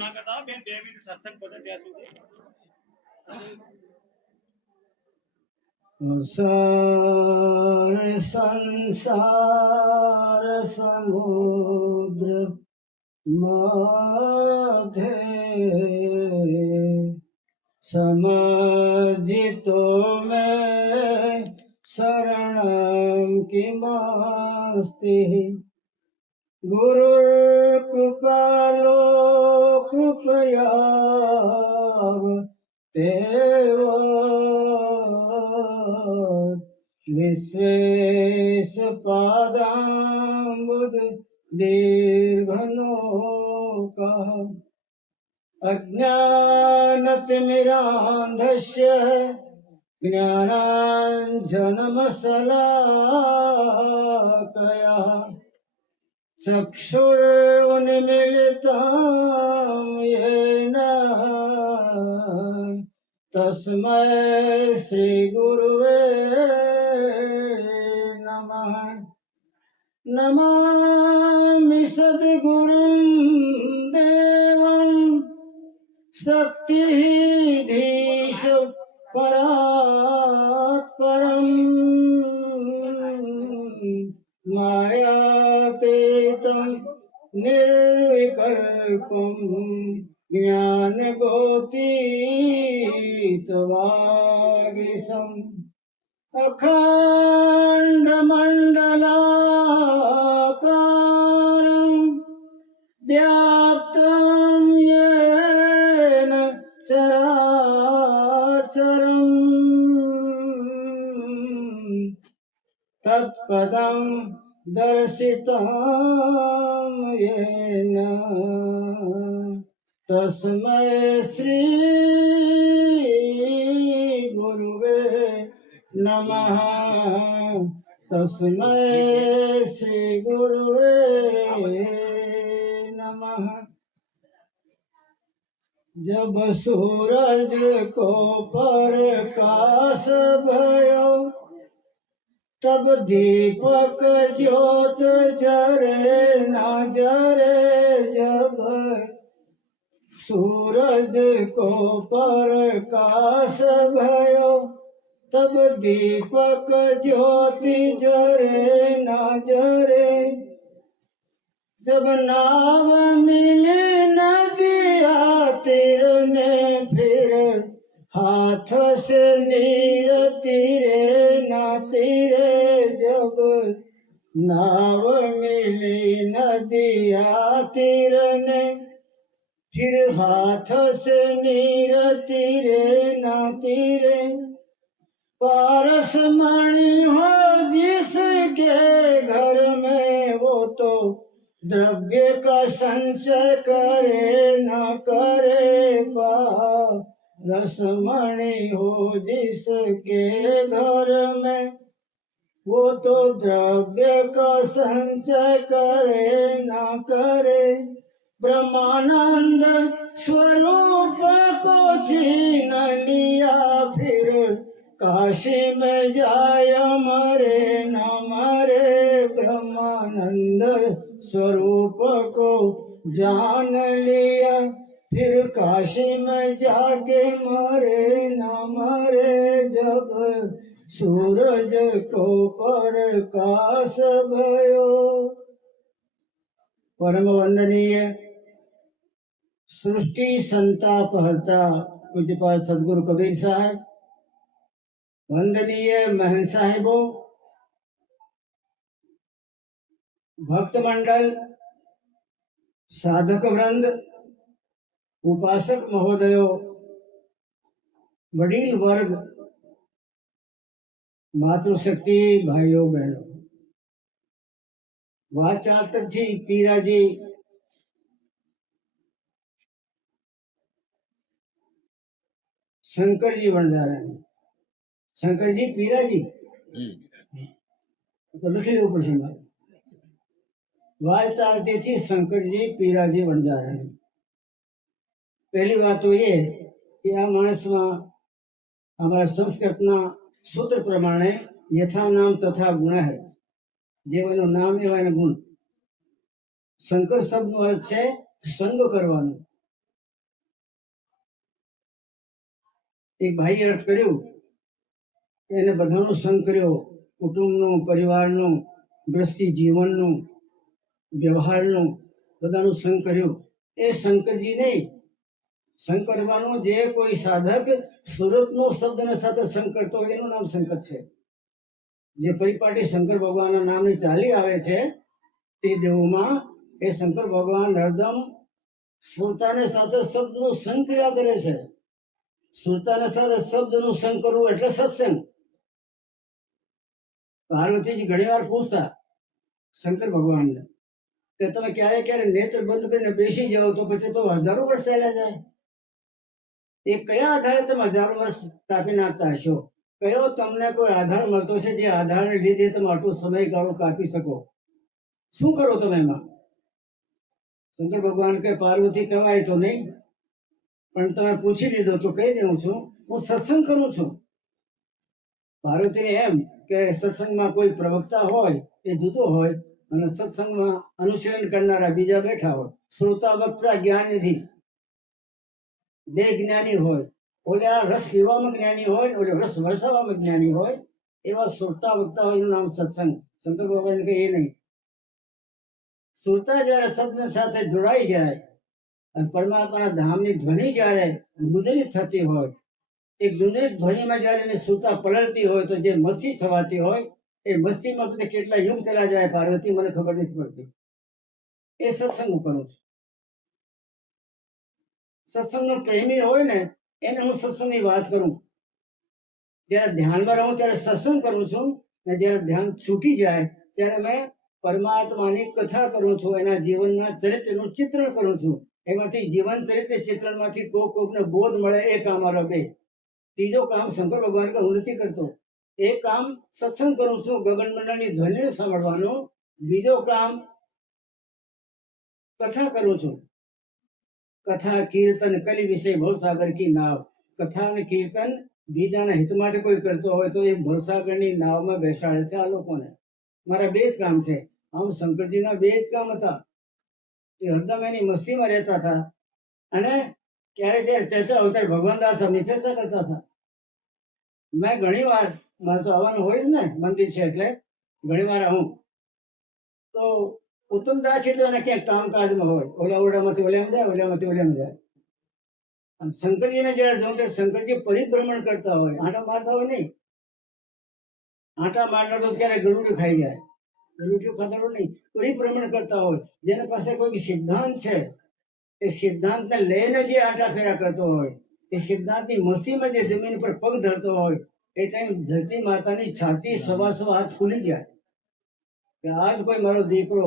ના કરતા બેન 2 મિનિટ સત્સંગ પતે ત્યાં સુધી સાર સંસાર સમુદ્ર મધ્ય समर्जितो में शरणं किमस्ति गुरुर्कृपालो कृपया तेव विश्वेशपादाम्बुज दीर्घनोकः अज्ञानतिमिरान्धस्य ज्ञानाञ्जनमशलाकया चक्षुरुन्मीलितं येन तस्मै श्रीगुरुवे नमः। नमामि सद्गुरुं देवं शक्तिधीश परात्परम् मायातीतं निर्विकल्पं ज्ञानगोतीतवागीशम् अखण्डमण्डलाकारं व्याप्तं येन चराचरम् तत्पदं दर्शितं येन तस्मै श्री गुरुवे नमः। तस्मै श्री गुरुवे नमः। जब सूरज को प्रकाश भयो तब दीपक ज्योत जरे न जरे। जब सूरज को प्रकाश भयो तब दीपक ज्योति जरे न जरे। जब नाव मिली नदिया तीर ने फिर हाथ से नीर तीरे न तीरे। जब नाव मिली नदिया तीर ने फिर हाथ से नीर तीरे न तीरे। पारस मणि हो जिसके घर में वो तो द्रव्य का संचय करे न करे। पारसमणि हो जिसके घर में वो तो द्रव्य का संचय करे न करे। ब्रह्मानंद स्वरूप को छीन लिया फिर काशी में जाय मरे न मरे। ब्रह्मानंद स्वरूप को जान लिया फिर काशी में जाके मरे न मरे। जब सूरज को प्रकाश भयो। परम वंदनीय सृष्टि संताप हरता पूज्यपाद सदगुरु कबीर साहब, वंदनीय महंत साहिबों, भक्त मंडल, साधक वृंद, उपासक महोदयों, वडील वर्ग, मातृशक्ति भाइयों बहनों, वाचातर थी पीराजी शंकर जी बन जा रहे हैं। शंकर जी पीराजी तो लिखी ऊपर से वाचारती थी शंकर जी पीराजी बन जा रहे हैं। पहली बात तो ये कि आ मानस में हमारा संस्कृत सूत्र प्रमाणे यथा नाम तथा गुण है। जेवनो नाम एवं गुण। शंकर शब्द नो अर्थ है संग करवानो। એક ભાઈએ અર્થ કર્યું કે એને બધાનો સંગ કર્યો, કુટુંબનું, પરિવારનું, ગૃહસ્થી જીવનનું, વ્યવહારનું, બધાનું સંગ કર્યું. એ શંકરજી નહીં, સંગ કરવાનો જે કોઈ સાધક સુરતનો શબ્દને સાથે સંગ કરતો હોય એનું નામ શંકર છે. જે પરિપાટી શંકર ભગવાનના નામની ચાલી આવે છે તે દેવોમાં એ શંકર ભગવાન હરદમ શ્રોતાને સાથે શબ્દનો સંગ કર્યા કરે છે. શ્રોતાને સાથે શબ્દનું સંગ કરવું એટલે સત્સંગ. પાર્વતીજી ઘણી વાર પૂછતા શંકર ભગવાનને કે તમે ક્યારે ક્યારે નેત્ર બંધ કરીને બેસી જાઓ તો પછી તો હજારો વર્ષ ચાલ્યા જાય. એ કયા આધારે તમે હજારો વર્ષ કાપી નાખતા હશો? કયો તમને કોઈ આધાર મળતો છે જે આધારને લીધે તમે આટલો સમયગાળો કાપી શકો? શું કરો તમે એમાં? શંકર ભગવાન કે પાર્વતી કહેવાય તો નહીં, પણ તમે પૂછી લીધો તો કહી દઉં છું, હું સત્સંગ કરું છું. પાર્વતીને એમ કે સત્સંગમાં કોઈ પ્રવક્તા હોય એ જુદો હોય અને સત્સંગમાં અનુશીલન કરનારા બીજા બેઠા હોય. શ્રોતા વક્તા જ્ઞાનીથી બે જ્ઞાની હોય. ઓલે આ રસ પીવામાં જ્ઞાની હોય ને ઓલે રસ વરસાવવામાં જ્ઞાની હોય. એવા શ્રોતા વક્તા હોય એનું નામ સત્સંગ. શંકર ભગવાન કે એ નહીં. શ્રોતા જયારે શબ્દ સાથે જોડાઈ જાય અને પરમાત્માના ધામની ધ્વનિ જયારે મુદ્રિત થતી હોય, એ મુદ્રિત ધ્વનિમાં જયારે એની શ્રોતા પલળતી હોય તો જે મસ્તી થવાતી હોય એ મસ્તીમાં પછી કેટલા યુગ ચલા જાય પાર્વતી મને ખબર નથી પડતી. એ સત્સંગ હું કરું છું. સત્સંગનો પ્રેમી હોય ને એને હું સત્સંગની વાત કરું. જયારે ધ્યાનમાં રહું ત્યારે સત્સંગ કરું છું ને જયારે ધ્યાન છૂટી જાય ત્યારે મેં પરમાત્માની કથા કરું છું. એના જીવનના ચરિત્રનું ચિત્રણ કરું છું. એમાંથી જીવન ચરિત્ર ચિત્રણમાંથી કોકને બોધ મળે એ કામ મારો બે. ત્રીજો કામ શંકર ભગવાન કે હું નથી કરતો. એક કામ સત્સંગ કરું છું, ગગન મંડળની ધ્વનિને સાંભળવાનું. બીજો કામ કથા કરું છું. કથા કીર્તન કલી વિશે ભવસાગર કી નાવ. કથા અને કીર્તન બીજાના હિત માટે કોઈ કરતો હોય તો એ ભવસાગરની નાવમાં બેસાડે છે આ લોકોને. મારા બે જ કામ છે. આમ શંકરજીના બે જ કામ હતા. એ હરદમ એની મસ્તીમાં રહેતા હતા અને ક્યારે જ્યારે ચર્ચા હોય ત્યારે ભગવાન દાસ અમની ચર્ચા કરતા હતા. મેં ઘણી વાર, મારે તો આવવાનું હોય જ ને, મંદિર છે એટલે ઘણી વાર આવું તો ઉત્તમદાસ એટલે એને ક્યાંક કામકાજમાં હોય, ઓલા ઓરડામાંથી ઓલામાં જાય, ઓલામાંથી ઓલામાં જાય. અને શંકરજીને જયારે જોઉં ત્યારે શંકરજી પરિભ્રમણ કરતા હોય, આંટા મારતા હોય નહીં. આંટા મારનાર તો ક્યારે ગરુડિયું ખાઈ જાય, ગરુડિયું ખાતા નહીં, પરિભ્રમણ કરતા હોય. જેના પાસે કોઈ સિદ્ધાંત છે એ સિદ્ધાંતને લઈને જે આંટા ફેરા કરતો હોય, એ સિદ્ધાંતની મસ્તીમાં જે જમીન પર પગ ધરતો હોય એ ટાઈમ ધરતી માતાની છાતી સવાસો હાથ ખુલી જાય કે આજ કોઈ મારો દીકરો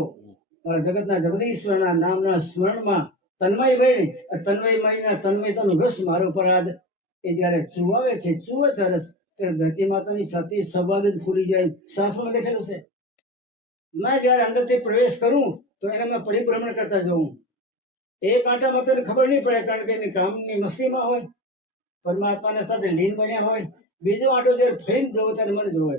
મારા જગતના જગદીશ્વરના નામના સ્મરણમાં તન્મય ભાઈ તન્મયમયના તન્મયતાનો રસ મારો પર આજ એ જયારે ચુવાવે છે, ચુવે છે રસ, ત્યારે ધરતી માતાની છાતી સવાદ જ ખુલી જાય. શાસ્ત્રમાં લખેલું છે. મેં જયારે અંદરથી પ્રવેશ કરું તો એને મેં પરિભ્રમણ કરતા જોઉં. એક આંટામાં તો એને ખબર નહીં પડે કારણ કે એની કામની મસ્તીમાં હોય, પરમાત્માને સાથે લીન બન્યા હોય. બીજો આંટો જયારે ફરીને જોવો ત્યારે મને જોવે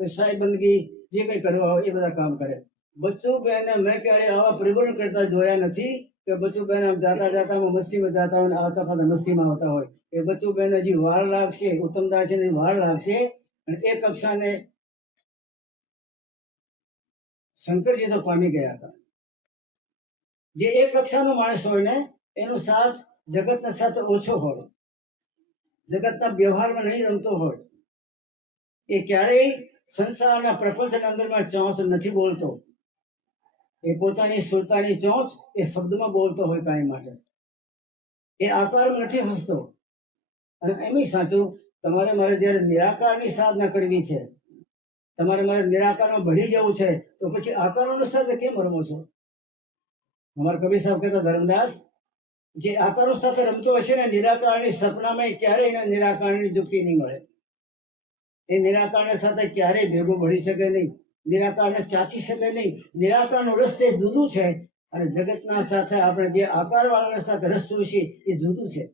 કે સાહેબ બંદગી જે કઈ કરવા હોય એ બધા કામ કરે. બચ્ચુબહેને મેં ક્યારે આવા પરિભ્રમણ કરતા જોયા નથી કે બચ્ચુબહેન આમ જાતા જાતા મસ્તીમાં જાતા હોય, આવતા પાછા મસ્તીમાં આવતા હોય. એ બચ્ચુબહેન હજી વાર લાગશે, ઉત્તમદાસને વાર લાગશે. અને એ કક્ષાને શંકરજી તો પામી ગયા હતા. જે એક કક્ષાનો માણસ હોય ને એનો સાથ જગતના સાથે ઓછો હોય, જગતના વ્યવહારમાં નહીં રમતો હોય, એ ક્યારેય સંસારના પ્રપંચના અંદરમાં ચોંચ નથી બોલતો. એ પોતાની સુરતાની ચોંચ એ શબ્દમાં બોલતો હોય કાંઈ માટે. એ આકારમાં નથી હસતો. અને એમ સાચું, તમારે મારે જયારે નિરાકારની સાધના કરવી છે, તમારે મારે નિરાકારમાં ભળી જવું છે તો પછી આકારોની સાથે કેમ રમો છો? અમારા કબીર સાહેબ કહેતા, ધર્મદાસ જે આકારો સાથે રમતો હશે ને નિરાકારની સપનામાં ક્યારેય એને નિરાકારની યુક્તિ નહીં મળે. એ નિરાકારની સાથે ક્યારેય ભેગો ભળી શકે નહીં, નિરાકારને ચાચી શકે નહીં. નિરાકારનું રસ એ જુદું છે અને જગતના સાથે આપણે જે આકાર વાળાના સાથે રસ જોઈશી એ જુદું છે.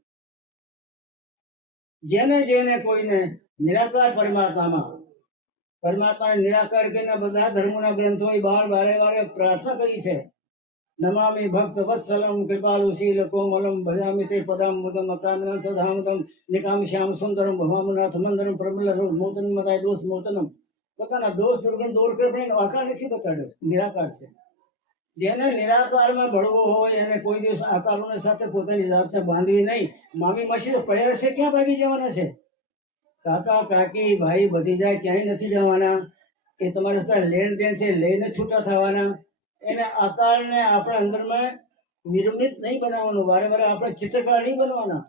જેને જેને કોઈને નિરાકાર પરમાત્માને નિરાકાર કરીને બધા ધર્મોના ગ્રંથો બાર વારે વારે પ્રાર્થના કરી છે नमामि भक्त वत्सलम कृपालु शील कोमलम भजामि ते पदाम्बुदम अकामिनं सदामुदम निकाम श्याम सुंदरम भवामनाथ मंदरम प्रमल रोग मोचन मदाय दोष मोचनम પોતાના દોષ દુર્ગુણ દૂર કરીને આકાર નથી બતાડ્યો, નિરાકાર છે. જેને નિરાકારમાં ભળવો હોય એને કોઈ દિવસ આકારોની સાથે પોતાની જાતને બાંધવી નહીં. મામી માસી તો પડ્યા છે, ક્યાં ભાગી જવાના છે? કાકા કાકી ભાઈ ભતીજા ક્યાંય નથી જવાના. એ તમારી સાથે લેણ દેણ છે, લઈને છૂટા થવાના. એને આકારને આપણા અંદરમાં નિર્મિત નહીં બનાવવાનું. વારે વારે આપણે ચિત્રકાર નહીં બનવાના.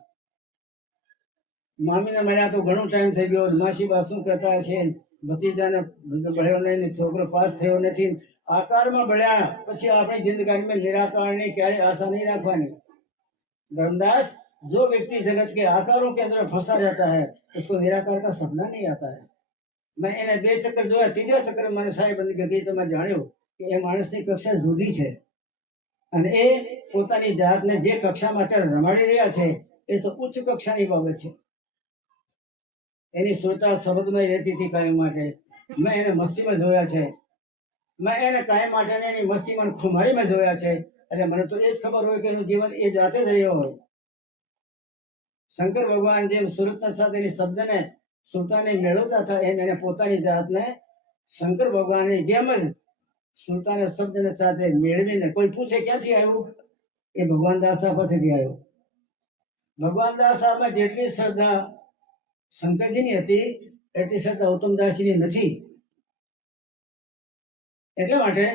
મામીને મળ્યા તો ઘણો ટાઈમ થઈ ગયો, માસી બા શું કહેતા છે, ભતીજાને ભળ્યો નહીં, છોકરો પાસ થયો નથી. આકારમાં ભળ્યા પછી આપણી જિંદગીમાં નિરાકારની ક્યારેય આશા નહીં રાખવાની. धर्मदास, जो व्यक्ति जगत के आकारों के अंदर फंसा रहता है उसको निराकार का सपना नहीं आता है. मैं એને બે ચક્કર જોયા, ત્રીજા ચક્કર મને સાહેબ ગઈ તો મેં જાણ્યું કે એ માણસની કક્ષા જુદી છે અને એ પોતાની જાતને જે કક્ષામાં અત્યારે રમાડી રહ્યા છે એ તો ઉચ્ચ કક્ષાની બાબત છે. એની શ્રોતા શબ્દમય રહેતી હતી કાયમ માટે. મેં એને મસ્તીમાં જોયા છે, મેં એને કાયમ માટે એની મસ્તીમાં ખુમારીમાં જોયા છે. એટલે મને તો એ જ ખબર હોય કે એનું જીવન એ જાતે જ રહ્યો હોય. શંકર ભગવાન જેમ સુરતના સાથેની શબ્દને શ્રોતાને મેળવતા હતા એમ એને પોતાની જાતને શંકર ભગવાનની જેમ જ શ્રોતાને શબ્દને સાથે મેળવીને, કોઈ પૂછે ક્યાંથી આવ્યું, એ ભગવાન દાસા પાસેથી આવ્યો. ભગવાન દાસામાં જેટલી શ્રદ્ધા શંકરજીની હતી એટલી શ્રદ્ધા ઉત્તમદાસજીની નથી. એટલા માટે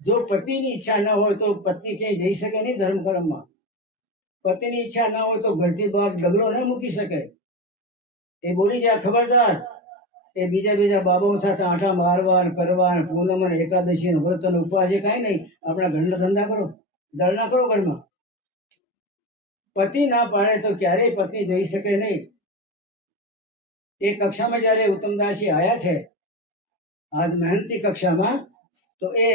જો પતિની ઈચ્છા ન હોય તો પત્ની ક્યાંય જઈ શકે નહીં ધર્મ કર્મમાં. પતિની ઈચ્છા ન હોય તો ઘરથી બહાર ડગલો ન મૂકી શકે. એ બોલી જાય ખબરદાર, એ બીજા બાબાઓ સાથે આંટા મારવા કરવા, પૂનમ અને એકાદશી વ્રત અને ઉપવાસ એ કાંઈ નહીં, આપણા ઘરના ધંધા કરો, દળના કરો ઘરમાં. પતિ ના પાડે તો ક્યારેય પત્ની જઈ શકે નહીં. એ કક્ષામાં જયારે ઉત્તમદાસજી આવ્યા છે આજ મહેનતી કક્ષામાં, તો એ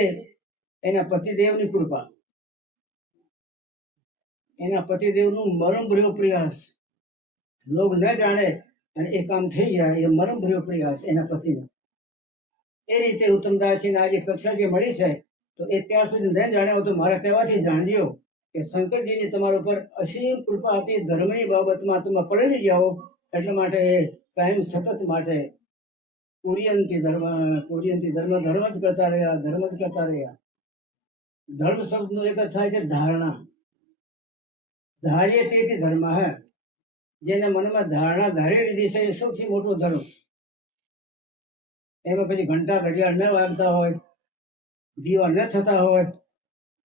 એના પતિદેવની કૃપા, એના પતિદેવનું મરમભર્યો પ્રયાસ, લોક ન જાણે અને એ કામ થઈ જાય, એ મરમભર્યો પ્રયાસ એના પતિનો. એ રીતે ઉત્તમદાસજીને આજે કક્ષા જે મળી છે તો એ ત્યાં સુધી ન જાણ્યો તો મારા કહેવાથી જાણજો કે શંકરજીની તમારા ઉપર અસીમ કૃપા હતી. ધર્મની બાબતમાં તમે પડી જાઓ એટલા માટે એ કાયમ સતત માટે કુરિયંતી ધર્મ ધર્મ જ કરતા રહ્યા, ધર્મ જ કરતા રહ્યા. ધર્મ શબ્દનો એક જ થાય છે ધારણા. ધારીએ તેથી ધર્મ હે. જેને મનમાં ધારણા ધારી લીધી છે એ સૌથી મોટો ધર્મ. એમાં પછી ઘંટા ઘડિયાળ ન વાગતા હોય, દીવા ન થતા હોય,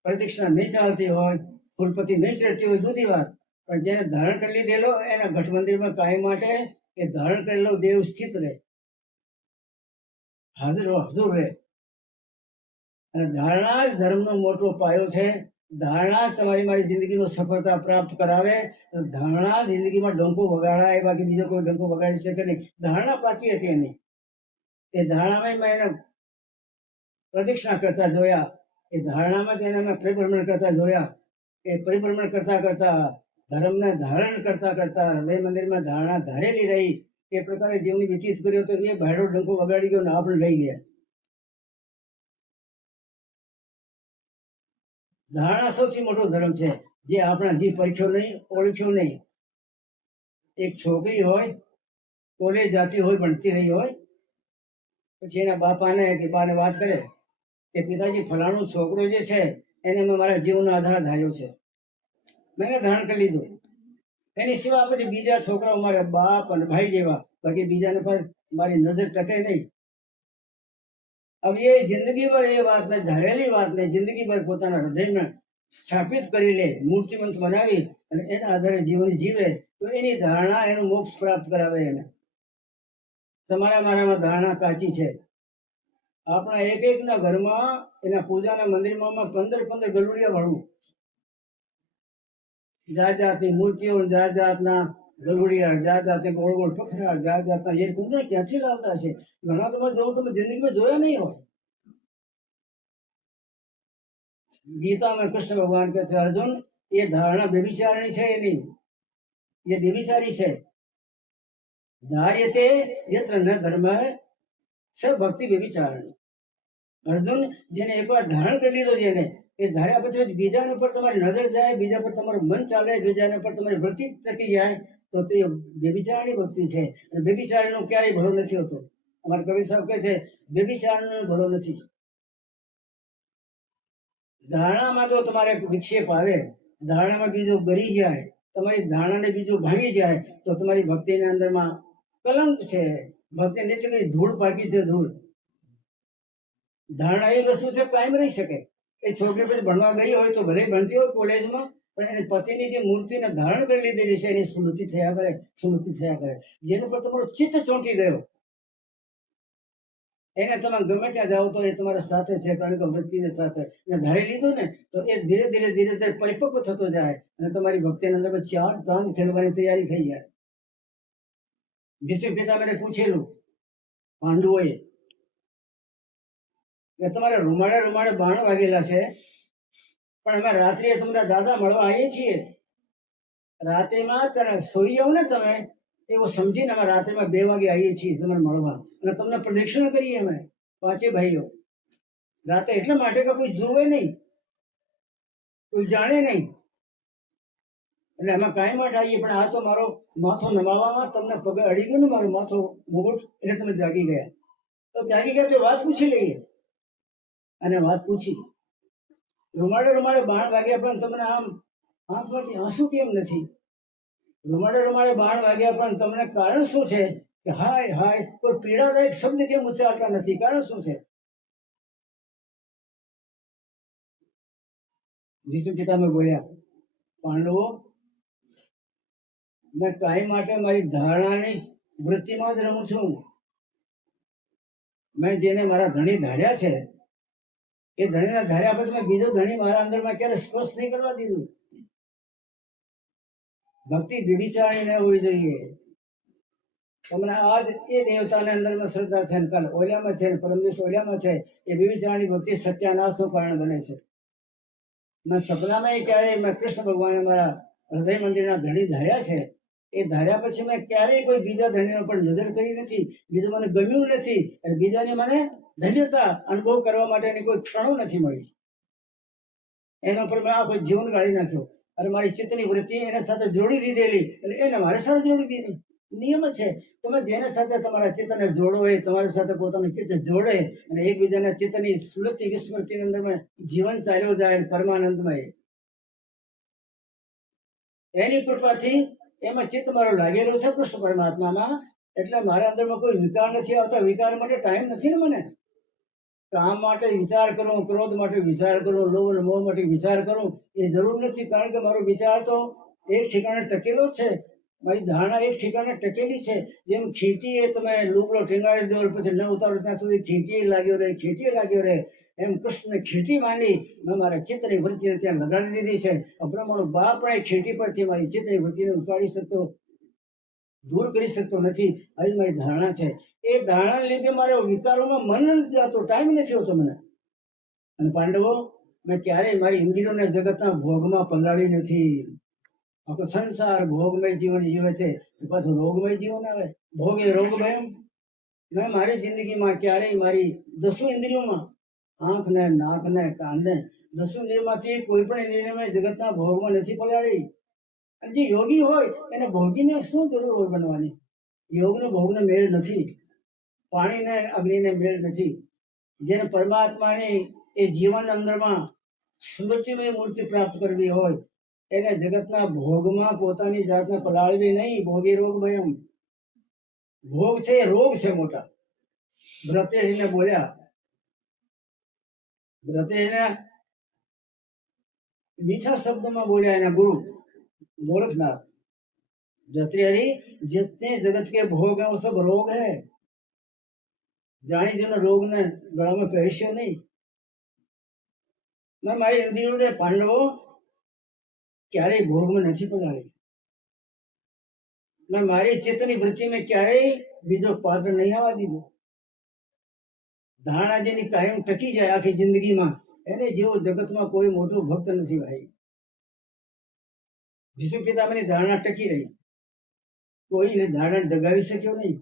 પ્રદક્ષિણા નહીં ચાલતી હોય, ફૂલપતિ નહીં ચડતી હોય, જુદી વાત. પણ જેને ધારણ કરી લીધેલો એના ઘટ મંદિરમાં કાયમ માટે એ ધારણ કરેલો દેવ સ્થિત રહે, હાજર રહે. અને ધારણા જ ધર્મનો મોટો પાયો છે. ધારણા જ તમારી મારી જિંદગીમાં સફળતા પ્રાપ્ત કરાવે. ધારણા જિંદગીમાં ડંકો વગાડાય, બાકી બીજો કોઈ ડંકો વગાડી શકે નહીં. ધારણા પાકી હતી એની. એ ધારણામાં મેં એને પ્રદક્ષિણા કરતા જોયા, એ ધારણામાં એને મેં પરિભ્રમણ કરતા જોયા. એ પરિભ્રમણ કરતા કરતા ધર્મને ધારણ કરતા કરતા હૃદય મંદિરમાં ધારણા ધારેલી રહી. એ પ્રકારે જીવન વ્યતીત કર્યો તો એ ભાડો ડંકો વગાડી ગયો ને આપણે લઈ ગયા. ધારણા સૌથી મોટો ધર્મ છે જે આપણા જીવ પરખ્યો નહીં, ઓળખ્યો નહીં. એક છોકરી હોય, કોલેજ જાતી હોય, ભણતી રહી હોય, પછી એના બાપાને કે બાને વાત કરે કે પિતાજી ફલાણું છોકરો જે છે એને મેં મારા જીવનો આધાર ધાર્યો છે, મેં એને ધારણ કરી લીધું. એની સિવાય પછી બીજા છોકરાઓ મારા બાપ અને ભાઈ જેવા, બાકી બીજાને પર મારી નજર ટકે નહીં. હવે એ જિંદગીભર એ વાતને, ધારેલી વાતને જિંદગીભર પોતાના હૃદયમાં સ્થાપિત કરી લે, મૂર્તિમંત બનાવી અને એના આધારે જીવન જીવે તો એની ધારણા એનું મોક્ષ પ્રાપ્ત કરાવે એને. તમારા મારામાં ધારણા કાચી છે. આપણા એક એકના ઘરમાં એના પૂજાના મંદિરમાં 15 ગલુડિયા ભણવું, જાત જાતની મૂર્તિઓ, જાત જાતના ગલુડિયા, જાત જાતની ગોળ ગોળ પથરા, જાત જાતના એ કુંડ ક્યાંથી લાવતા છે? ઘણા તમે જોવું તમે જિંદગીમાં જોયા નહીં હોય. ગીતામાં કૃષ્ણ ભગવાન કહે છે, અર્જુન એ ધારણા વ્યભિચારણી છે એની, એ વ્યભિચારી છે. ધાર્યતે યત્ર ન ધર્મ સ ભક્તિ વ્યભિચારણી. અર્જુન જેને એકવાર ધારણ કરી લીધો, જેને એ ધાર્યા પછી બીજાના પર તમારી નજર જાય, બીજા પર તમારું મન ચાલે, બીજાના પર તમારી વૃત્તિ ટકી જાય, તો તે વ્યભિચારની ભક્તિ છે. અને વ્યભિચારીનો ક્યારેય ભલો નથી હોતો. અમારા કવિ સાહેબ કહે છે વ્યભિચારનો ભલો નથી. ધારણામાં જો તમારે વિક્ષેપ આવે, ધારણામાં બીજો ગરી જાય, તમારી ધારણાને બીજું ભાંગી જાય, તો તમારી ભક્તિના અંદરમાં કલંક છે. ભક્તિ નીચે કઈ ધૂળ પાકી છે, ધૂળ. ધારણા એ વસ્તુ છે કાયમ રહી શકે. એ છોકરી પછી ભણવા ગઈ હોય તો ભલે ભણતી હોય કોલેજમાં, પણ એને પતિની જે મૂર્તિને ધારણ કરી લીધેલી છે એની સ્મૃતિ થયા કરે, સ્મૃતિ થયા કરે. જેના પર તમારું ચિત્ત ચોંટી ગયો, એને તમે ગમે ત્યાં જાઓ તો એ તમારા સાથે છે, કારણ કે વૃત્તિને સાથે એને ધારી લીધું ને, તો એ ધીરે ધીરે ધીરે ધીરે પરિપક્વ થતો જાય અને તમારી ભક્તિના અંદર ચાર ચાંદ ખેલવાની તૈયારી થઈ જાય. વિષ્ણુ પિતામહે પૂછેલું પાંડવોએ કે તમારે રૂમાડે રૂમાડે બાણ વાગેલા છે, પણ અમે રાત્રિએ તમારા દાદા મળવા આવીએ છીએ. રાત્રિમાં ત્યારે સોઈ જાવ ને તમે, એવું સમજીને અમે રાત્રિમાં 2 વાગે આવીએ છીએ તમને મળવા, અને તમને પ્રદક્ષિણા કરીએ અમે 5 ભાઈઓ રાતે. એટલા માટે કે કોઈ જોવે નહીં, કોઈ જાણે નહીં, એટલે અમે કાંઈ માટે આવીએ. પણ આ તો મારો માથો નમાવામાં તમને પગે અડી ગયું ને, મારો માથો મુગટ, એટલે તમે જાગી ગયા. તો જાગી ગયા તો વાત પૂછી લઈએ. અને વાત પૂછી, રૂમાડે રૂમાડે બાણ વાગ્યા પણ તમને આમ આંખમાંથી આંસુ કેમ નથી? રૂમાડે રૂમાડે બાણ વાગ્યા પણ તમને કારણ શું છે કે હાય હાય કોઈ પીડાદાયક શબ્દ કેમ ઉચ્ચારતા નથી? કારણ શું છે? વિષ્ણુ પિતામહ બોલ્યા, પાંડવો, મેં કાંઈ માટે મારી ધારણાની વૃત્તિમાં જ રમું છું. મેં જેને મારા ધણી ધાર્યા છે, એ ધણીના ધાર્યા પછી મેં બીજો ધણી મારા અંદરમાં ક્યારે સ્પર્શ નહીં કરવા દીધું. ભક્તિ વ્યભિચારી ન હોવી જોઈએ. તમને આજ એ દેવતાને અંદરમાં શ્રદ્ધા છે, કાલ ઓલિયામાં છે, પરમ દિવસ ઓલિયામાં છે, એ વ્યભિચારની ભક્તિ સત્યાનાશનું કારણ બને છે. મેં સપનામાં ક્યારેય મેં કૃષ્ણ ભગવાને મારા હૃદય મંદિરના ધણી ધાર્યા છે, એ ધાર્યા પછી મેં ક્યારેય કોઈ બીજા ધણીનો પર નજર કરી નથી, બીજું મને ગમ્યું નથી, અને બીજાની મને ધન્યતા અનુભવ કરવા માટેની કોઈ ક્ષણો નથી મળી. એના પર મેં આખો જીવન ગાળી નાખ્યો, અને મારી ચિત્તની વૃત્તિ એના સાથે જોડી દીધેલી, અને એને મારી સાથે જોડી દીધી. નિયમ છે, તમે જેને સાથે તમારા ચિત્તને જોડો એ તમારી સાથે પોતાનું ચિત્ત જોડે, અને એકબીજાના ચિત્તની સ્મૃતિ વિસ્મૃતિની અંદર જીવન ચાલ્યો જાય પરમાનંદમય. એની કૃપાથી એમાં ચિત્ત મારું લાગેલું છે કૃષ્ણ પરમાત્મામાં, એટલે મારા અંદરમાં કોઈ વિકાર નથી આવતા. વિકાર માટે ટાઈમ નથી ને મને. કામ માટે વિચાર કરું, ક્રોધ માટે વિચાર કરું, લોભ અને મોહ માટે વિચાર કરું, એ જરૂર નથી, કારણ કે મારો વિચાર તો એક ઠેકાણે ટકેલો જ છે. મારી ધારણા એક ઠેકાણે ટકેલી છે. જેમ ખીટી એ તમે લુગડો ટીંગાડી દો પછી ન ઉતારો ત્યાં સુધી ખીટી લાગ્યો રહે, ખીટી લાગ્યો રહે, એમ કૃષ્ણને ખીટી માની મેં મારા ચિત્તની વૃત્તિને ત્યાં લગાડી દીધી છે. બ્રહ્માનો બાપ પણ એ ખીટી પરથી મારી ચિત્તની વૃત્તિને ઉપાડી શકતો, દૂર કરી શકતો નથી. આવી મારી ધારણા છે. એ ધારણાને લીધે મારા વિકારોમાં મન નથી જતો, ટાઈમ નથી હોતો મને. અને પાંડવો, મેં ક્યારેય મારી ઇન્દ્રિયોને જગતના ભોગમાં પલાળી નથી. આખો સંસાર ભોગમય જીવન જીવે છે, પાછું રોગમય જીવન આવે. ભોગ એ રોગમય. મેં મારી જિંદગીમાં ક્યારેય મારી 10 ઇન્દ્રિયોમાં, આંખ ને નાક ને કાન ને 10 ઇન્દ્રિયોમાંથી કોઈ પણ ઇન્દ્રિયને મેં જગતના ભોગમાં નથી પલાળી. અને જે યોગી હોય એને ભોગીને શું જરૂર હોય બનવાની? યોગનો ભોગનો મેળ નથી, પાણીને અગ્નિને મેળ નથી. જેને પરમાત્માની એ જીવન અંદરમાં સ્મૃતિમય મૂર્તિ પ્રાપ્ત કરવી હોય, એને જગતના ભોગમાં પોતાની જાતને પલાળવી નહીં. ભોગી રોગ ભયમ. ભોગ છે એ રોગ છે મોટા. ભ્રતેજને બોલ્યા, ભ્રતેજને મીઠા શબ્દમાં બોલ્યા એના ગુરુ गोरखनाथ, भर्तृहरि, जितने जगत के भोग हैं वो सब रोग है. જાણી જોઈને રોગ ને ગળામાં પહેરશો નહીં. મેં મારી ઇન્દ્રિયોને પાંડવો ક્યારેય ભોગમાં નથી પલાળી. મેં મારી ચેતની વૃત્તિમાં ક્યારેય બીજો પાત્ર નહીં આવવા દીધો. ધારણા જેની કાયમ ટકી જાય આખી જિંદગીમાં, એને જેવો જગતમાં કોઈ મોટો ભક્ત નથી ભાઈ. વિષ્ણુ પિતામહની ધારણા ટકી રહી, કોઈને ધારણા ડગાવી શક્યો નહીં.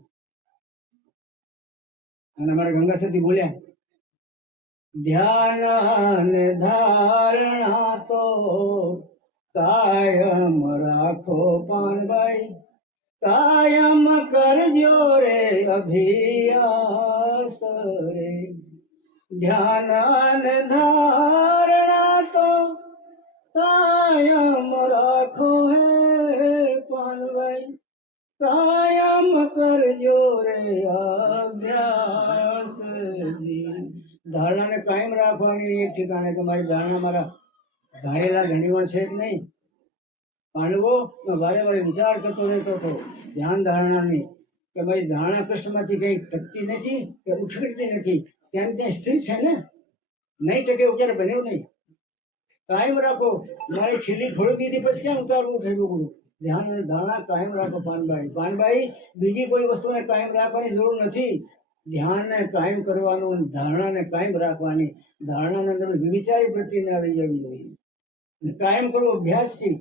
અને અમારા ગંગા સતી બોલ્યા, ધ્યાન અને ધારણા તો કાયમ રાખો પાનભાઈ, કાયમ કરજો રે અભિયાસ રે. ધ્યાન અને ધારણા તો કાયમ રાખો હે પાનભાઈ, કાયમ કરજો રે અભ્યાસજી. ધારણાને કાયમ રાખવાની એક ઠેકાણે કે મારી ધારણા મારા ઘાયેલા ધણીમાં છે કે નહીં. પાંડવો વારે વારે વિચાર કરતો રહેતો હતો ધ્યાન ધારણાની, કે ભાઈ ધારણા કૃષ્ણમાંથી કઈ ટકતી નથી કે ઉછળતી નથી, ત્યાં ત્યાં સ્થિર છે ને, નહીં ટકે એવું ક્યારે બન્યું નહીં. કાયમ રાખો. મારી ખીલી ખોલી દીધી પછી ક્યાં ઉતારવું થયું બધું. ધ્યાન અને ધારણા કાયમ રાખો પાનભાઈ. પાનભાઈ બીજી કોઈ વસ્તુને કાયમ રાખવાની જરૂર નથી. ધ્યાનને કાયમ કરવાનું, ધારણાને કાયમ રાખવાની. ધારણાની અંદર વિચારી પ્રત્યે આવી જવી જોઈએ. અને કાયમ કરવો અભ્યાસથી.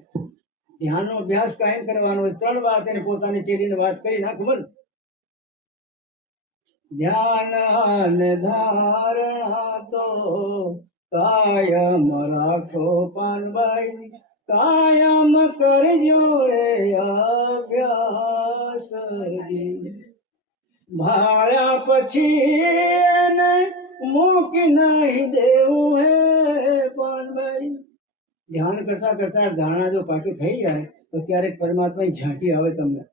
ધ્યાનનો અભ્યાસ કાયમ કરવાનો. 3 વાત એને પોતાની ચેલીને વાત કરી ના ખબર. ધ્યાન અને ધારણા તો કાયમ રાખો પાનભાઈ, કાયમ કરજો રે અભ્યાસજી. ભાળ્યા પછી એને મૂકી નહીં દેવું હે પાનભાઈ. ધ્યાન કરતા કરતા ધારણા જો પાકી થઈ જાય તો ક્યારેક પરમાત્માની ઝાંકી આવે તમને,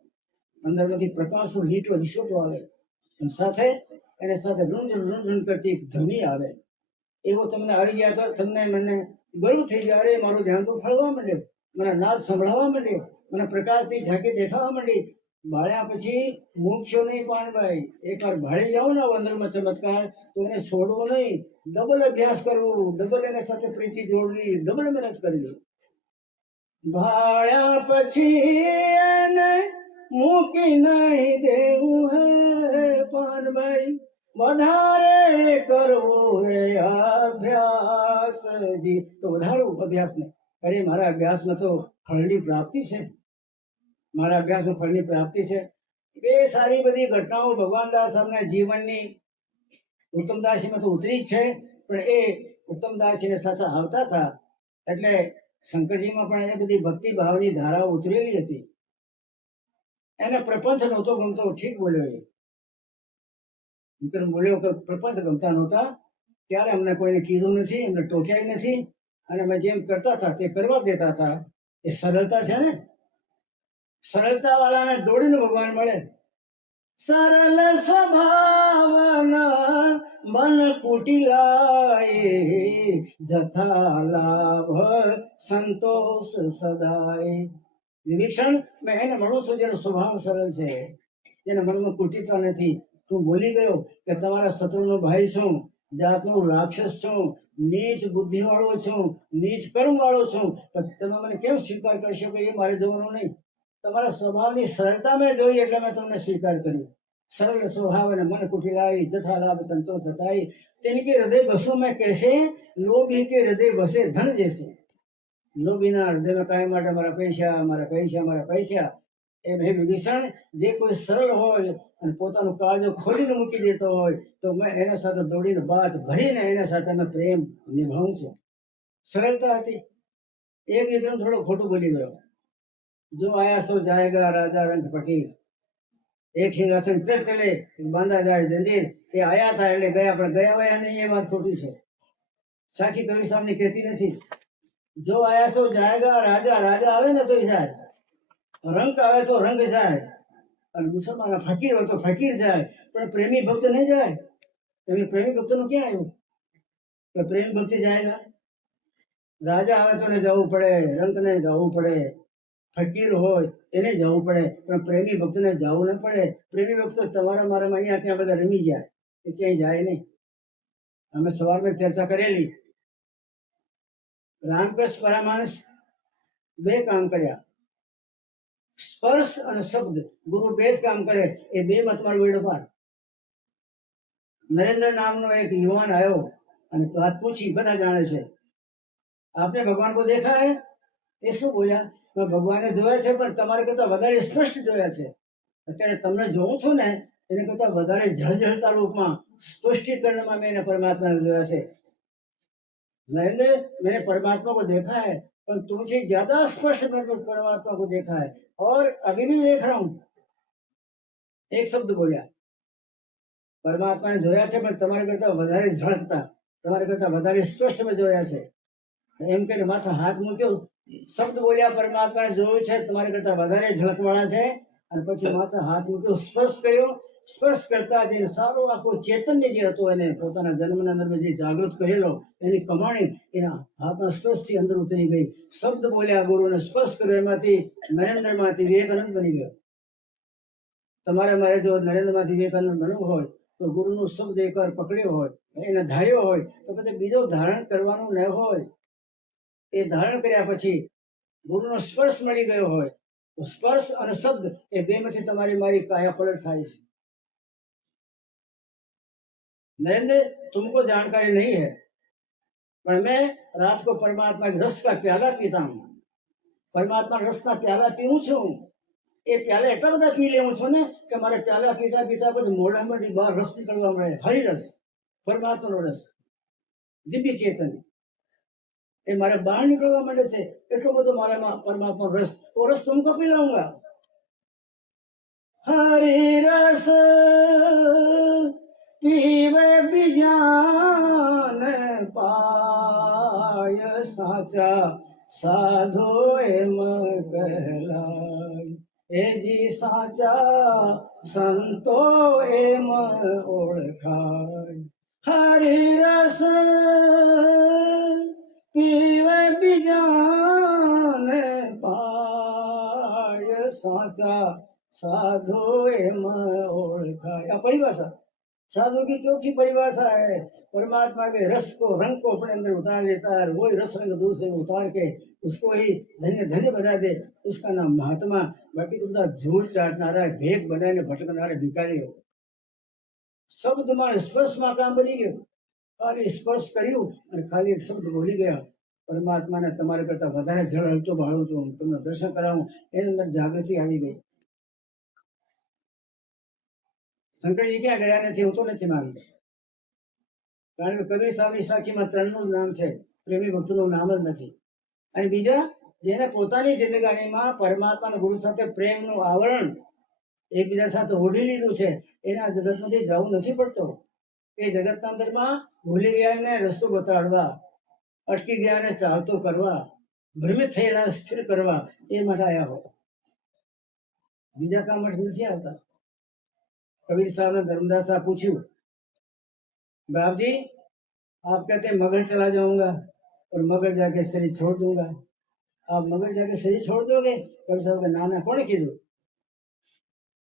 અંદરમાંથી પ્રકાશનો લીટો દિશોટો આવે, અને સાથે એને સાથે રૂંઝણ રૂંઝણ કરતી એક ધ્વનિ આવે. એવો તમને આવી ગયા તો તમને મને ગર્વ થઈ જાય, અરે મારું ધ્યાન તો ફળવા માંડ્યું, મને નાદ સંભળાવવા માંડ્યો, મને પ્રકાશની ઝાંકી દેખાવા માંડી. બાળ્યા પછી મૂકશો નહીં પાનભાઈ. એકવાર ભાળી જાઓ ને અંદરમાં ચમત્કાર, તો એને છોડવો નહીં. ડબલ અભ્યાસ કરવું, ડબલ એને સાથે પ્રીતિ જોડવી, ડબલ મહેનત કરવી. ભાળ્યા પછી એને મૂકી નહીં દેવું હે પાનભાઈ, વધારે કરવું રે અભ્યાસજી. તો વધારું અભ્યાસને. અરે મારા અભ્યાસમાં તો ફળની પ્રાપ્તિ છે, મારા અભ્યાસમાં ફળની પ્રાપ્તિ છે. એ સારી બધી ઘટનાઓ ભગવાન દાસ અમને જીવનની ઉત્તમદાસીમાં તો ઉતરી જ છે, પણ એ ઉત્તમદાસીને સાથે આવતા હતા એટલે શંકરજીમાં પણ એ બધી ભક્તિ ભાવની ધારાઓ ઉતરેલી હતી. એને પ્રપંચ નહોતો ગમતો. ઠીક બોલ્યો એ વિક્રમ બોલ્યો કે પ્રપંચ ગમતા નહોતા. ત્યારે અમને કોઈને કીધું નથી, અમને ટોક્યા નથી, અને અમે જેમ કરતા હતા તે કરવા દેતા હતા. એ સરળતા છે ને, સરળતા વાળાને દોડીને ભગવાન મળે. સરળ સ્વભાવના મન કુટિલાય, જથા લાભ સંતોષ સદાય. વિભીષણ, મેં એને મળું છું જેનો સ્વભાવ સરળ છે, જેના મનમાં કુટિલતા નથી. તું બોલી ગયો કે તમારા શત્રુનો ભાઈ છું, જાતનો રાક્ષસ છું, નીચ બુદ્ધિ વાળો છું, નીચ કર્મ વાળો છું, પણ તમે મને કેમ સ્વીકાર કરશો કે એ મારે જોવાનું નહીં. તમારા સ્વભાવની સરળતા મેં જોઈ એટલે મેં તમને સ્વીકાર કર્યું. સરળ સ્વભાવ અને મન કુટિલાઈ, જથા લાભ સંતોષ સતાઈ. તેની કે હૃદય બસો મેં કહેશે, લોભી કે હૃદય બસે ધન જैसे. લોભીના હૃદયમાં કાયમ માટે મારા પૈસા, મારા પૈસા, મારા પૈસા. એ હે વિભીષણ, જે કોઈ સરળ હોય અને પોતાનું કાળજો ખોલીને મૂકી દેતો હોય તો મેં એના સાથે દોડીને વાત ભરીને એના સાથે મેં પ્રેમ નિભાવું છું. સરળતા હતી. એક વિક્રમ થોડો ખોટું બોલી ગયો. જો આયા સો જાયગા રાજા રંગ ફકીર, એક સિંહાસન પર ચલે બાંધા જાય જંજીર. એ આયા હતા એટલે ગયા, પણ ગયા વયા નહીં, એ વાત ખોટી છે. સાખી કવિ સાહેબની કહેતી નથી. જો આયા સો જાયગા રાજા, રાજા આવે ને તો જાય, રંગ આવે તો રંગ જાય, અને મુસલમાન ફકીર હોય તો ફકીર જાય, પણ પ્રેમી ભક્ત નહીં જાય. પ્રેમી ભક્ત નું ક્યાં આવ્યું કે પ્રેમી ભક્તિ જાયગા? રાજા આવે તો એને જવું પડે, રંગને જવું પડે, ફકીર હોય એને જવું પડે, પણ પ્રેમી ભક્તને જવું ન પડે. પ્રેમી ભક્ત તમારા મારા અહીંયા ત્યાં બધા રમી જાય, એ ક્યાંય જાય નહીં. અમે સવારમાં ચર્ચા કરેલી. રામકૃષ્ણ પરમહંસ 2 કામ કર્યા, સ્પર્શ અને શબ્દ. ગુરુ 2 જ કામ કરે, એ 2 માં તમારો વેડો પાર. નરેન્દ્ર નામનો એક યુવાન આવ્યો અને વાત પૂછી, બધા જાણે છે, આપને ભગવાન કો દેખા હે? એ શું બોલ્યા? મેં ભગવાનને જોયા છે, પણ તમારે કરતા વધારે સ્પષ્ટ જોયા છે. અત્યારે તમને જોઉં છું ને એને કરતા વધારે જળજળતા રૂપમાં સ્પષ્ટીકરણમાં મેં એને પરમાત્માને જોયા છે. नरेंद्र, मैंने परमात्मा को देखा है, पर तुमसे ज्यादा स्पष्ट मैंने उस परमात्मा को देखा है, और अभी भी देख रहा हूं। एक शब्द बोला, પરમાત્માને જોયા છે, પણ તમારા કરતા વધારે ઝળકતા, તમારા કરતા વધારે સ્પષ્ટ મેં જોયા છે. એમ કહીને માથે હાથ મૂક્યો, શબ્દ બોલ્યા, પરમાત્માને જોયું છે, તમારા કરતા વધારે ઝળકવાળા છે. અને પછી માથે હાથ મૂક્યો, સ્પર્શ કર્યો. સ્પર્શ કરતા જે સારો આખો ચૈતન્ય જે હતો, એને પોતાના જન્મના અંદર જે જાગૃત કરેલો, એની કમાણી એના હાથના સ્પર્શથી અંદર ઉતરી ગઈ. શબ્દ બોલ્યા, ગુરુને સ્પર્શ કર્યો, એમાંથી નરેન્દ્રમાંથી વિવેકાનંદ બની ગયો. તમારે મારે જો નરેન્દ્રમાંથી વિવેકાનંદ બનવું હોય, તો ગુરુનો શબ્દ એકવાર પકડ્યો હોય, એને ધાર્યો હોય, તો પછી બીજો ધારણ કરવાનું ન હોય. એ ધારણ કર્યા પછી ગુરુનો સ્પર્શ મળી ગયો હોય, તો સ્પર્શ અને શબ્દ એ બેમાંથી તમારી મારી કાયા પલટ થાય છે. नरेंद्र, तुमको जानकारी नहीं है, पर मैं रात को परमात्मा के रस का प्याला पीता हूँ. परमात्मा रस का प्याला पीऊं छू. એ પ્યાલા એટલા બધા પી લેવું છું ને કે મારે પ્યાલા પીતા પીતા પછી મોઢામાંથી બહાર રસ નીકળવા મળે. હરિરસ, પરમાત્માનો રસ, દિવ્ય ચેતન, એ મારે બહાર નીકળવા માંડે છે. એટલો બધો મારામાં પરમાત્માનો રસ. वो रस तुमको पिलाऊंगा. हरि रस पीवे बिजान पाय साचा साधो एम कहलाय. ए जी साचा संतो एम ओळखाय. हरि रस पीवे बिजान पाय साचा साधु एम ओळखाय. આ પરિભાષા साधु की चौथी परिभाषा है. परमात्मा के रस को, रंग को अपने अंदर उतार देता है, वही रस रंग दूसरे में उतार के उसको ही धन्य धन्य बना दे. उसका नाम महात्मा. बाकी तो બધા झूठ चाटनारा, भेग बनाने भटकनारा भिखारीઓ. શબ્દમાં સ્પર્શમાં કામ બની ગયું. ખાલી સ્પર્શ કર્યું અને ખાલી એક શબ્દ બોલી ગયા. પરમાત્માને તમારા કરતા વધારે જળ હલતો ભાળું છું, તમને દર્શન કરાવું, એની અંદર જાગૃતિ આવી ગઈ. શંકરજી ક્યાં ગયા નથી, હું તો નથી માનતો. કારણ કે કબીર સાહેબની સાખીમાં ત્રણનું જ નામ છે, પ્રેમી ભક્તનું નામ જ નથી. અને બીજા, જેને પોતાની જિંદગાનીમાં પરમાત્માના ગુરુ સાથે પ્રેમનું આવરણ એકબીજા સાથે ઓઢી લીધું છે, એને આ જગતમાંથી જવું નથી પડતો. એ જગતના અંદરમાં ભૂલી ગયાને રસ્તો બતાડવા, અટકી ગયાને ચાલતો કરવા, ભ્રમિત થયેલા સ્થિર કરવા, એ માટે આવ્યા હોય. બીજા કામ માટે નથી આવતા. कबीर साहब ने धर्मदास साहब पूछू, बाप जी आप कहते हैं मगर चला जाऊंगा और मगर जाके शरीर छोड़ दूंगा, आप मगर जाके शरीर छोड़ दोगे? कबीर साहब के नाना कोने कीधुं?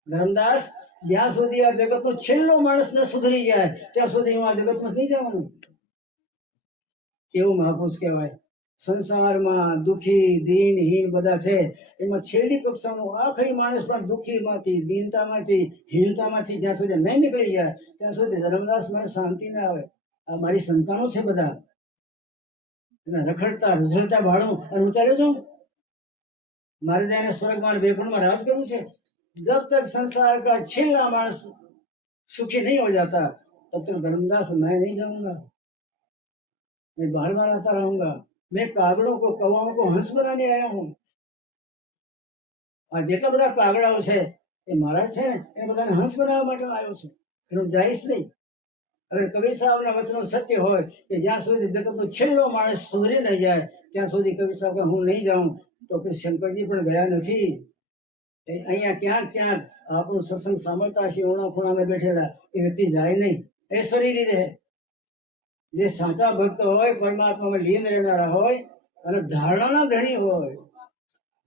धर्मदास, જ્યાં સુધી આ જગતનો છેલ્લો માણસ ન સુધરી જાય ત્યાં સુધી હું આ જગતમાં નહીં જવાનું. કેવું મહાપુરુષ કહેવાય. સંસારમાં દુખી દીનહીન બધા છે, એમાં છેલ્લી કક્ષાનો આખરી માણસ પણ દુખીમાંથી, દીનતામાંથી, હીનતામાંથી જ્યાં સુધી નહીં નીકળી જાય ત્યાં સુધી ધર્મદાસ મને શાંતિ ના આવે. આ મારી સંતાનો છે બધા, એને રખડતા રઝળતા ભાડું અને હું ચાલ્યો જાઉં. મારે ત્યાં સ્વર્ગમાં બેકુંડમાં રાજ કરવું છે. जब तक संसार का छेल्ला मानस सुखी नहीं हो जाता तब तक धर्मदास मैं नहीं जाऊंगा. मैं बार बार आता रहूंगा. मैं कागड़ों को, कौवाओं को हंस बनाने आया हूँ. આ જેટલા બધા કાગડાઓ છે એ મારા છે ને, એ બધાને હંસ બનાવવા માટે આવ્યો છું. એનું જાઈશ નહીં. અગર કબીર સાહેબના વચનો સત્ય હોય કે જ્યાં સુધી જગતનો છેલ્લો માણસ સુધરી નહીં જાય ત્યાં સુધી કબીર સાહેબ હું નહીં જાઉં, તો પછી શંકરજી પણ ગયા નથી. અહીંયા ક્યાંક ક્યાંક આપણું સત્સંગ સાંભળતા હશે, ઓણા ખૂણામાં બેઠેલા એ વ્યક્તિ જાય નહીં, એ શરીરી રહે. જે સાચા ભક્ત હોય, પરમાત્મામાં લીન રહેનારા હોય અને ધારણાના ધણી હોય,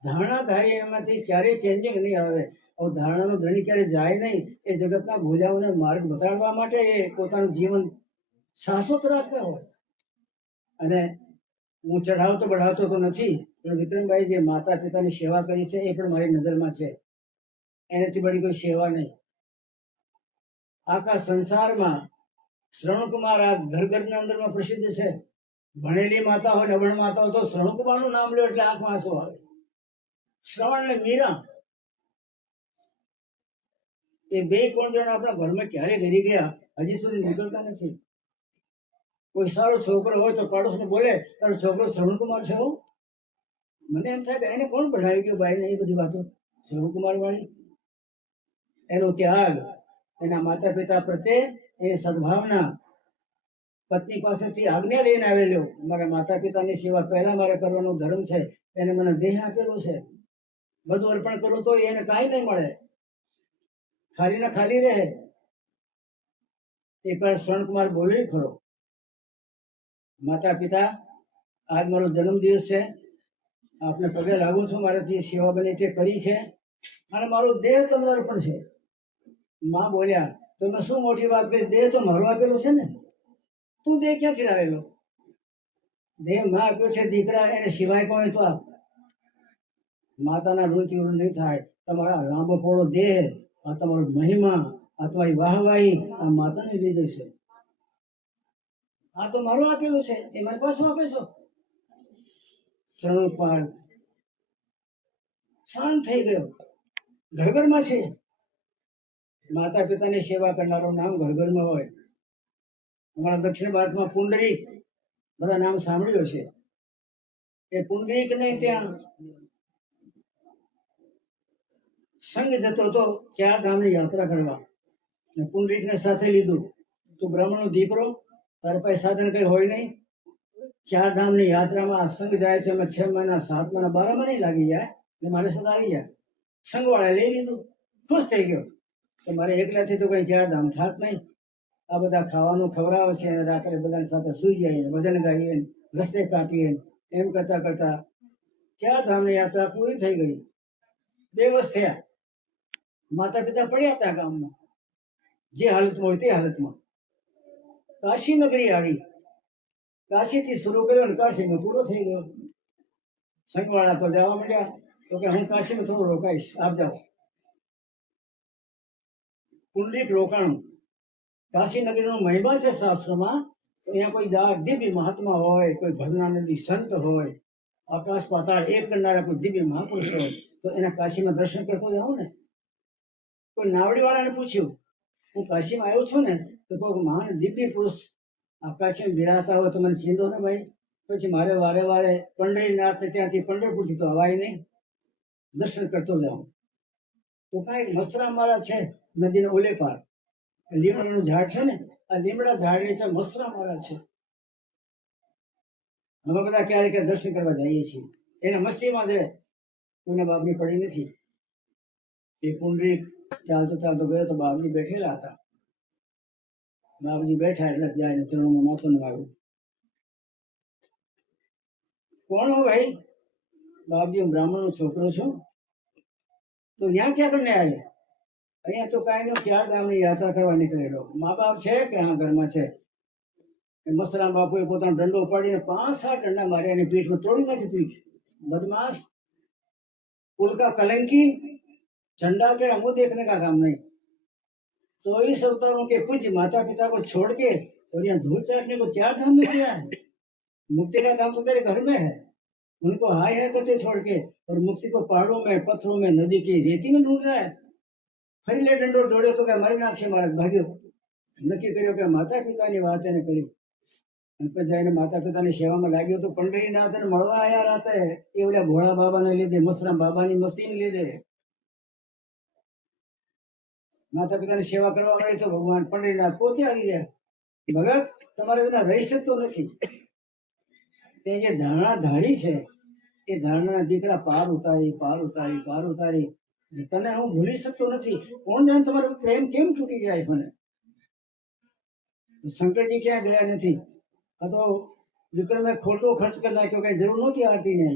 ધારણાધારી એમાંથી ક્યારેય ચેન્જિંગ નહીં આવે. ધારણાનો ધણી ક્યારે જાય નહીં. એ જગતના ભોજાઓને માર્ગ બતાડવા માટે એ પોતાનું જીવન શાશ્વત રાખતા હોય. અને હું ચઢાવતો બઢાવતો તો નથી, પણ વિક્રમભાઈ જે માતા પિતાની સેવા કરી છે એ પણ મારી નજરમાં છે. એનાથી બધી કોઈ સેવા નહીં. આખા સંસારમાં શ્રવણકુમાર આ ઘર ઘરના અંદરમાં પ્રસિદ્ધ છે. ભણેલી માતા હોય, અભણ માતા હોય તો શ્રવણકુમારનું નામ લો એટલે આંખમાં આંસુ આવે. શ્રવણ ને મીરા, એ બે કોણ જણ આપણા ઘરમાં ક્યારે ઘરી ગયા હજી સુધી નીકળતા નથી. કોઈ સારો છોકરો હોય તો પાડોશને બોલે તારો છોકરો શ્રવણકુમાર છે હો. મને એમ થાય કે એને કોણ ભણાવી ગયું ભાઈને એ બધી વાતો શ્રવણકુમાર વાળી. એનો ત્યાગ, એના માતા પિતા પ્રત્યે એ સદભાવના, પત્ની પાસેથી આજ્ઞા લઈને આવેલો મારા માતા પિતાની સેવા પહેલા મારે કરવાનો ધર્મ છે. એને મને દેહ આપેલો છે, બધું અર્પણ કરું તો એને કાંઈ નહીં મળે, ખાલી ને ખાલી રહે. એકવાર શ્રવણકુમાર બોલ્યો ખરો, માતા પિતા આજ મારો જન્મદિવસ છે, આપને પગે લાગુ છું, મારાથી સેવા બને તે કરી છે અને મારો દેહ તમને અર્પણ છે. માં બોલ્યા તમે શું મોટી વાત કરી, દેહ તો મારો આપેલો છે ને, તું દેહ ક્યાંથી લાવેલો? દેહ માં આપ્યો છે દીકરા, એને સિવાય કોઈ તો આપ. માતાના ઋણથી ઋણ નહીં થાય. તમારા લાંબો પોળો દેહ, આ તમારો મહિમા, આ તમારી વાહવાહી આ માતાને લીધે છે. આ તો મારો આપેલું છે, એ મને પાછું આપે છો. શ્રવણકુમાર શાંત થઈ ગયો. ઘરઘરમાં છે, માતા પિતાની સેવા કરનારું નામ ઘરઘરમાં હોય. અમારા દક્ષિણ ભારતમાં પુંડરીક, બધા નામ સાંભળ્યું છે. એ પુંડરીક ને ત્યાં સંઘ જતો હતો 4 ધામની યાત્રા કરવા. પુંડરીક ને સાથે લીધું. તું બ્રાહ્મણનો દીકરો, તારા પાસે સાધન કઈ હોય નહીં, 4 ધામની યાત્રામાં આ સંઘ જાય છે, અમે 6 મહિના 7 મહિના 12 મહિના નહીં લાગી જાય એટલે મારે સાથે આવી જાય. સંઘવાળા લઈ લીધું, ખુશ થઈ ગયો કે મારે એકલાથી તો કઈ 4 ધામ થાત નહીં. આ બધા ખાવાનું ખવડાવે છે, રાત્રે બધાની સાથે સુઈ જાય, ભજન ગાઈએ, રસ્તે કાપીએ, એમ કરતા કરતા 4 ધામની યાત્રા પૂરી થઈ ગઈ. 2 વર્ષ થયા. માતા પિતા પડ્યા હતા ગામમાં, જે હાલતમાં હોય તે હાલતમાં. કાશી નગરી આવી, કાશીથી શરૂ કર્યો અને કાશીમાં પૂરો થઈ ગયો. સંઘવાળા તો જવા માંડ્યા, તો કે હું કાશીમાં થોડું રોકાઈશ, આપ જાઓ. પુંડરીક રોકાણું. કાશી નગરીનો મહિમા છે શાસ્ત્રોમાં. તો અહીંયા કોઈ દિવ્ય મહાત્મા હોય, કોઈ ભજનાનંદી સંત હોય, આકાશ પાતાળ એક કરનારા કોઈ દિવ્ય મહાપુરુષ હોય, તો એના કાશીમાં દર્શન કરતો જાઓ ને. કોઈ નાવડી વાળાને પૂછ્યું, હું કાશીમાં આવ્યો છું ને, તો કોઈ મહાન દિવ્ય પુરુષ આ કાશીમાં બિરાજતા હોય તો મને ચીંધો ને ભાઈ. પછી મારે વારે વારે પંઢરીનાથ ત્યાંથી પંઢરપુરથી તો અવાય નહીં, દર્શન કરતો જાઉં. તો કાંઈ મસ્તરામ વાળા છે નદીના ઓલે પાર, લીમડાનું ઝાડ છે ને, આ લીમડા ઝાડ નીચે મસ્તરામ વાળા છે. અમે બધા ક્યારેક દર્શન કરવા જઈએ છીએ. એને મસ્તીમાં જ કોઈના બાપની પડી નથી. એ પુંડરીક ચાલતો ચાલતો ગયો તો બાપજી બેઠેલા હતા. બાપજી બેઠા એટલે જાય ચરણોમાં માથું નમાવ્યું. કોણ હો ભાઈ? બાપજી હું બ્રાહ્મણનો છોકરો છું. તો ત્યાં ક્યાં કરીને આવ્યા? અહીંયા તો કાંઈ નહીં, 4 ગામની યાત્રા કરવા નીકળેલો. મા બાપ છે કે હા ઘરમાં છે? મસ્તરામ બાપુએ પોતાનો દંડો ઉપાડીને 5-7 દંડા માર્યા, એની પીઠમાં તોડી નાખી પીઠ. बदमाश, कुल का कलंकी, झंडा तेरा मुंह देखने का काम नहीं। 24 अवतारों के पूज्य माता पिता को छोड़ के और यहाँ धूल चाटने को 4 धाम में गया है। मुक्ति का काम तो तेरे घर में है। उनको हाय हाय करते छोड़ के और मुक्ति को पहाड़ों में, पत्थरों में, नदी की रेती में ढूंढ रहा है। फरी ले डंडो दौड़े तो क्या मारी नाख से मारा भाग्यो। नक्की કર્યો કે માતા પિતાની વાત એને કરી. પછી જઈને માતા પિતાની સેવામાં લાગ્યો તો પંઢરીનાથને મળવા આયા રાતે. એ ઓલા ભોળા બાબાને લીધે, મસરામ બાબાની મસ્તીને લીધે માતા પિતાની સેવા કરવા મળે તો ભગવાન પંઢરીનાથ પોતે આવી ગયા. ભગત તમારે બધા રહી શકતો નથી. તે જે ધારણા ધારી છે એ ધારણા દીકરા પાર ઉતારી, પાર ઉતારી, પાર ઉતારી. તને હું ભૂલી શકતો નથી. કોણ જાણે તમારો પ્રેમ કેમ તૂટી જાય મને. શંકરજી ક્યાં ગયા નથી. આ તો વિક્રમે ખોટો ખર્ચ કરી નાખ્યો, કઈ જરૂર નહોતી આરતી ને.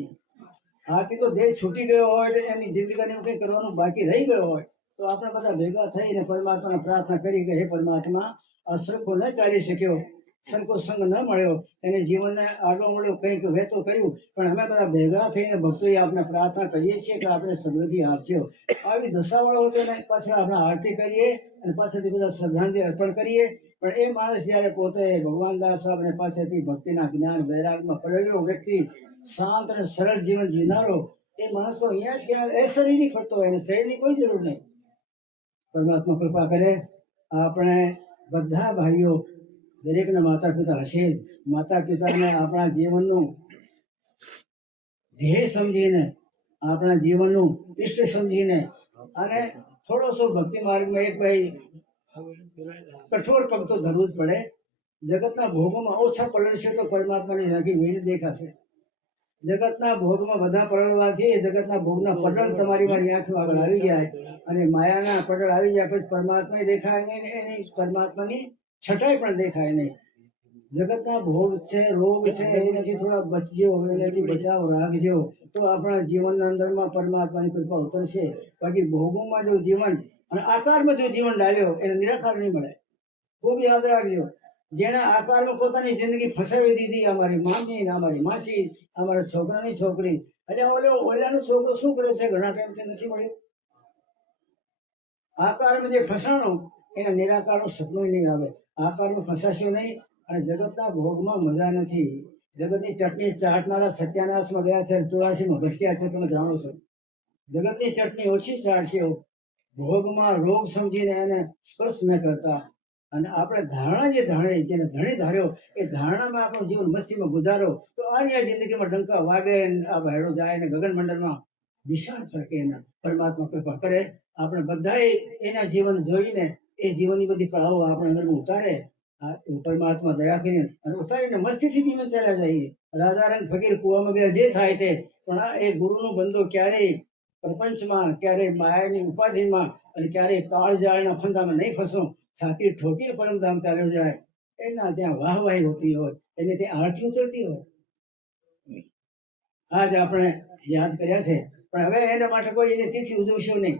આરતી તો દેહ છૂટી ગયો હોય, એમની જિંદગીને કંઈ કરવાનું બાકી રહી ગયો હોય તો આપણે બધા ભેગા થઈને પરમાત્માને પ્રાર્થના કરી કે હે પરમાત્મા, આ સરખો ન ચાલી શક્યો, સરખો સંગ ન મળ્યો, એને જીવનને આડો મળ્યો, કંઈક વહેતો કર્યું, પણ અમે બધા ભેગા થઈને ભક્તોએ આપણે પ્રાર્થના કરીએ છીએ કે આપણે સદગતિ આપજો. આવી દશાવાળો હતો ને પાછળ આપણે આરતી કરીએ અને પાછળથી બધા શ્રદ્ધાંજલિ અર્પણ કરીએ. પણ એ માણસ જયારે પોતે ભગવાન દાસ સાહેબને પાસેથી ભક્તિના જ્ઞાન વૈરાગમાં પડેલો વ્યક્તિ, શાંત અને સરળ જીવન જીવનારો, એ માણસ તો અહીંયા જ ક્યાં એ શરીરની ફરતો હોય, એને શરીરની કોઈ જરૂર નહીં. પરમાત્મા કૃપા કરે. આપણે બધા ભાઈઓ દરેકના માતા પિતા હશે, માતા પિતાને આપણા જીવનનું ધ્યેય સમજીને, આપણા જીવનનું ઈષ્ટ સમજીને, અને થોડોસો ભક્તિ માર્ગમાં એક ભાઈ કઠોર પગ તો ધરવું જ પડે. જગતના ભોગોમાં ઓછા પલળશે તો પરમાત્માની ઝાંખી નહીં દેખાશે. જગતના ભોગમાં બધા પલળવાથી જગતના ભોગના પટળ તમારી મારી આંખમાં આગળ આવી જાય, અને માયાના પટળ આવી જાય પછી પરમાત્મા દેખાય નહીં, ને એની પરમાત્માની છટાઈ પણ દેખાય નહીં. જગતના ભોગ છે, રોગ છે, એનાથી થોડા બચજો, એનાથી બચાવ રાખજો, તો આપણા જીવનના અંદરમાં પરમાત્માની કૃપા ઉતરશે. બાકી ભોગોમાં જો જીવન અને આકારમાં જો જીવન ડાલ્યો એને નિરાકાર નહીં મળે. ખૂબ યાદ રાખજો, જેના આકારમાં પોતાની જિંદગી ફસાવી દીધી, અમારી મામી, અમારી માસી, અમારા છોકરાની છોકરી, એટલે ઓલાનો છોકરો શું કરે છે ઘણા ટાઈમથી નથી મળ્યો. આકારમાં જે ફસાણો એના નિરાકારનું સપનું નહીં આવે. આકારમાં ફસાશો નહીં, અને જગતના ભોગમાં મજા નથી. જગતની ચટણી ચાટનારા સત્યાનાશમાં ગયા છે, 84માં ભટક્યા છે, તમે જાણો છો. જગતની ચટણી ઓછી ચાટશો, ભોગમાં રોગ સમજીને એને સ્પર્શ ન કરતા. અને આપણે ધારણા જે ધાણે, જેને ધણી ધાર્યો, એ ધારણામાં આપણું જીવન મસ્તીમાં ગુજારો, તો આની આ જિંદગીમાં ડંકા વાગે, આ ભાયડો જાય ને ગગન મંડળમાં વિશાળ ફરકે. એના પરમાત્મા કૃપા કરે, આપણે બધાએ એના જીવન જોઈને એ જીવનની બધી કળાઓ આપણે અંદરમાં ઉતારે. પરમાત્મા દયા કરીને અને ઉતારીને મસ્તીથી જીવન ચાલ્યા જઈએ. રાજા રંગ ફકીર કુવામાં ગયા જે થાય તે, પણ આ એ ગુરુનો બંધો ક્યારેય પ્રપંચમાં, ક્યારેય માયાની ઉપાધિમાં, અને ક્યારેય કાળજાળના ફંદામાં નહીં ફસો. છાતી ઠોકીને પરમધામ ચાલ્યો જાય. એના ત્યાં વાહવાહી હોતી હોય, એને ત્યાં આરતી ઉતરતી હોય. આજ આપણે યાદ કર્યા છે, પણ હવે એના માટે કોઈ એની તિથિ ઉજવશો નહીં.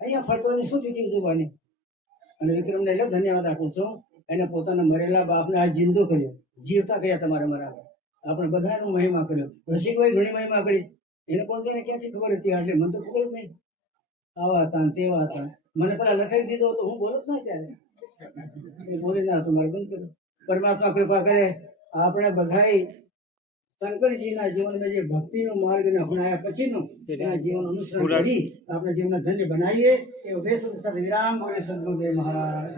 અહીંયા ફરતોની શું તિથિ ઉજવવાની? અને વિક્રમને એટલે ધન્યવાદ આપું છું. એને પોતાના મરેલા બાપને આ જિંદો કર્યો, જીવતા કર્યા તમારે મરાવે. આપણે બધાનો મહિમા કર્યો. રસિકભાઈ ઘણી મહિમા કરી, એને પણ તેને ક્યાંથી ખબર હતી? એટલે મને તો ખબર જ નહીં. આવા હતા ને તેવા હતા. મને પેલા લખાઈ દીધો તો હું બોલો જ ના ત્યારે. એ બોલી ના હતું, મારે બંધ કર્યું. પરમાત્મા કૃપા કરે, આપણે બધાય શંકરજીના જીવનમાં જે ભક્તિનો માર્ગ ને અપનાયા પછીનું એના જીવન અનુસરણ કરી આપણે જીવન ધન્ય બનાવીએ. એ ઉદ્દેશ સાથે વિરામ બોલે સદગુરુદેવ મહારાજ.